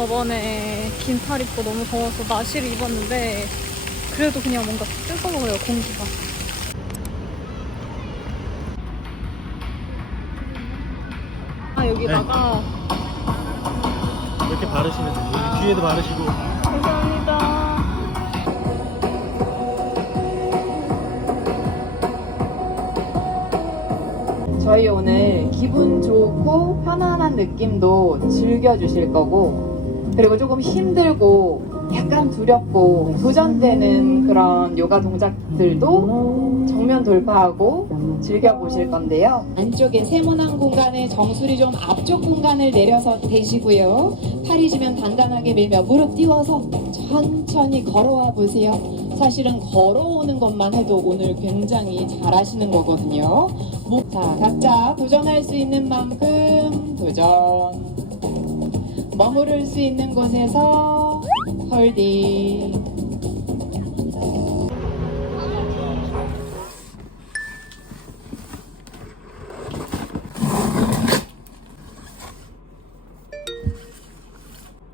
저번에 긴 팔 입고 너무 더워서 나시를 입었는데 그래도 그냥 뭔가 뜨거워요 공기가. 아 여기다가 이렇게 바르시면 돼요. 여기 뒤에도 바르시고. 감사합니다. 저희 오늘 기분 좋고 편안한 느낌도 즐겨주실 거고 그리고 조금 힘들고 약간 두렵고 도전되는 그런 요가 동작들도 정면 돌파하고 즐겨보실 건데요. 안쪽에 세모난 공간에 정수리 좀 앞쪽 공간을 내려서 대시고요. 팔이 지면 단단하게 밀며 무릎 띄워서 천천히 걸어와 보세요. 사실은 걸어오는 것만 해도 오늘 굉장히 잘하시는 거거든요. 목- 자, 각자 도전할 수 있는 만큼 도전. 머무를 수 있는 곳에서 홀딩.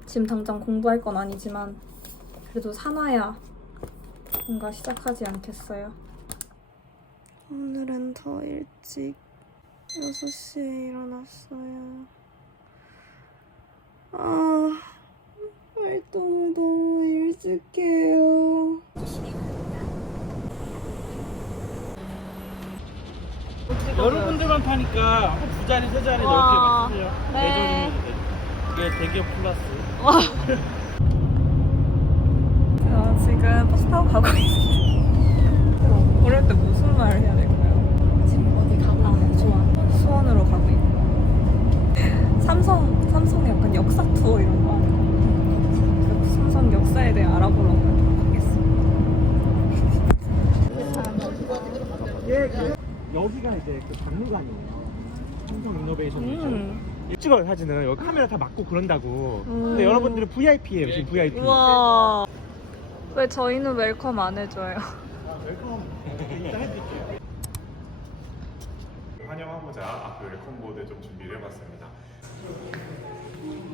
지금 당장 공부할 건 아니지만 그래도 사놔야 뭔가 시작하지 않겠어요. 오늘은 더 일찍 6시에 일어났어요. 아, 활동을 너무 일찍 해요. 여러분들만 타니까 한두 자리, 세 자리 와, 넓게 맞추세요. 네. 네. 그게 대기업 플러스. 저 지금 버스 타고 가고 있어요. 어릴 때 무슨 말 해야 될까요? 지금 어디 가고 있는 좋아. 수원으로 가고. 삼성, 삼성 약간 역사 투어 이런 거 하는 거. 삼성 역사에 대해 알아보러 가겠습니다. 여기가 이제 그 박물관이에요. 삼성 이노베이션 음. 찍어요 사진은 여기 카메라 다 막고 그런다고. 음. 근데 여러분들은 VIP예요 지금 VIP. 우와. 왜 저희는 웰컴 안 해줘요? 웰컴. 이따 해드릴게요. 환영하고자 앞에 웰컴 보드 좀 준비를 해봤습니다.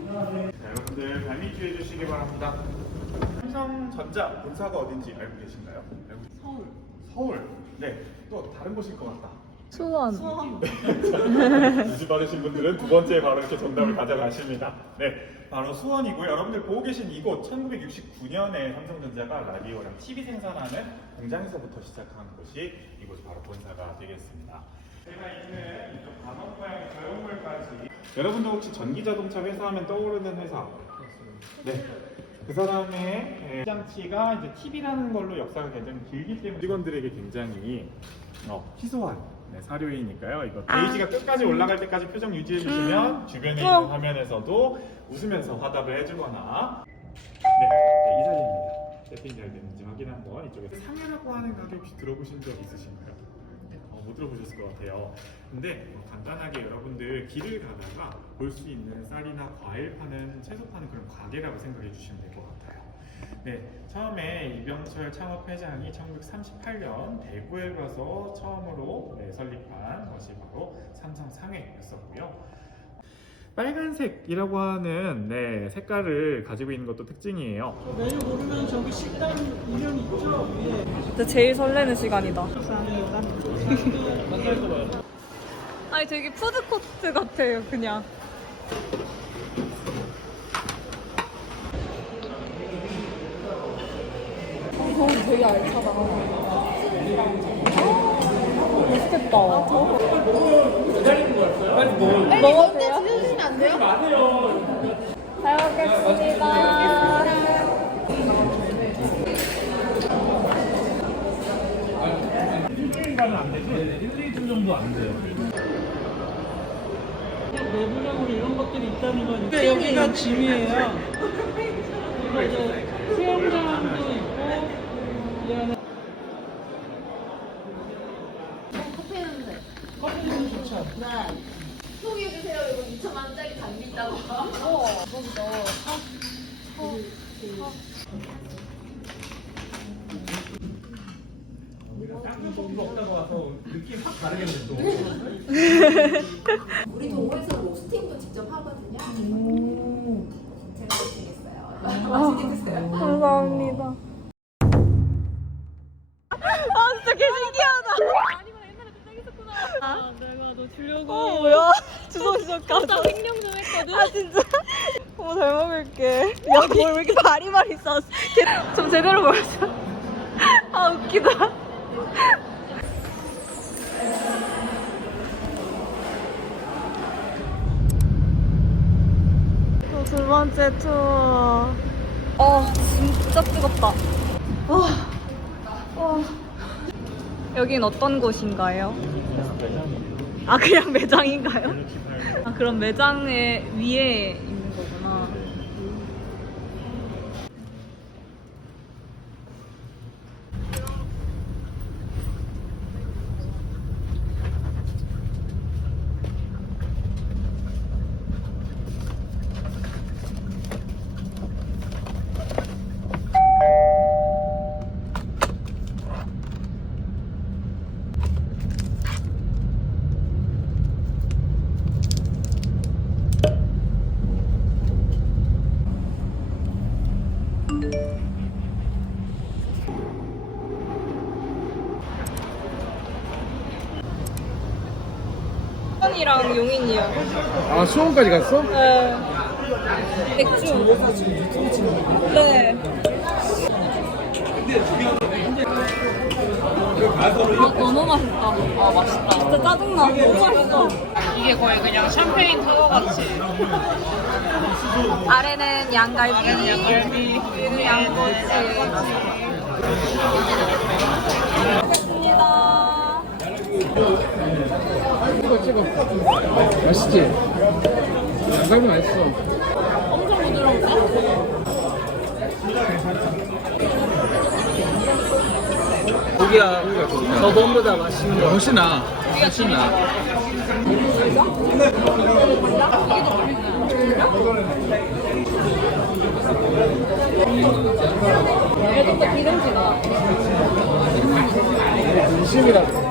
자, 여러분들 발밑 주의해 주시기 바랍니다. 삼성전자 본사가 어딘지 알고 계신가요? 알고? 서울. 서울. 네. 또 다른 곳일 것 같다. 수원. 눈치 빠르신 분들은 두 번째 바로 이렇게 정답을 가져가십니다. 네, 바로 수원이고요. 여러분들 보고 계신 이곳 1969년에 삼성전자가 라디오랑 TV 생산하는 공장에서부터 시작한 곳이 이곳이 바로 본사가 되겠습니다. 제가 있는 이쪽 가방 모양의 조형물까지 여러분들 혹시 전기자동차 회사 하면 떠오르는 회사 네. 그 사람의 장치가 이제 TV라는 걸로 역사가 굉장히 길기 때문에 직원들에게 굉장히 어, 희소한 네, 사료이니까요. 이거 베이지가 끝까지 올라갈 때까지 표정 유지해 주시면 주변에 있는 어. 화면에서도 웃으면서 화답을 해주거나 네, 네, 이 사진입니다. 세팅 잘 됐는지 확인 한번 이쪽에 상해라고 하는 가게 혹시 들어보신 적 있으신가요? 어, 못 들어보셨을 것 같아요. 근데 어, 간단하게 여러분들 길을 가다가 볼 수 있는 쌀이나 과일 파는 채소 파는 그런 가게라고 생각해 주시면 될 것 같아요. 네, 처음에 이병철 창업회장이 1938년 대구에 가서 처음으로 네, 설립한 것이 바로 삼성 상해였었고요. 빨간색이라고 하는 네, 색깔을 가지고 있는 것도 특징이에요. 메뉴 고르면 저기 식당 이름 있죠? 위에. 진짜 제일 설레는 시간이다. 감사합니다. 아니 되게 푸드코트 같아요 그냥. 어, 되게 알차다. 맛있겠다. 먹어 도 돼요? 잘 먹겠습니다. 안 되죠? 1, 2주 정도 안 돼요. 내부적으로 이런 것들이 있다는 건 네, 여기가 짐이에요. 이제 수영장도 있고 이 안에 커피 냄새 좋죠. 소개 해주세요. 이거 2천만 원짜리 담비 있다고. 쌍꺼풀 먹다가 와서 느낌 확 다르겠네 또. 우리 동호회에서 로스팅도 직접 하거든요. 제가 이렇게 감사합니다. 아 진짜 개 신기하다. 아, 내가 너 주려고. 어 뭐야? 주섬주섬 가서 생명 좀 했거든. 아 진짜. 어머 잘 먹을게. 야 뭘 왜 이렇게 바리바리 쌌어? 걔- 좀 제대로 보여줘. 아 웃기다. 또두 번째 투어. 어 진짜 뜨겁다. 와. 와. 여긴 어떤 곳인가요? 아 그냥 매장인가요? 아 그럼 매장의 위에 수원이랑 용인이요. 아 수원까지 갔어? 네. 맥주. 네. 아, 너무 맛있다. 아, 맛있다. 진짜 짜증나. 너무 맛있어. 이게 거의 그냥 샴페인 투어 같이. 아래는 양갈비, 위는 양꼬치. 찍어 찍어 맛있지? 양갈비 맛있어 엄청 부드러운데? 고기가 저번보다 맛있는 거. 훨씬 나 훨씬 나 얘도 또 기름지다. 진심이라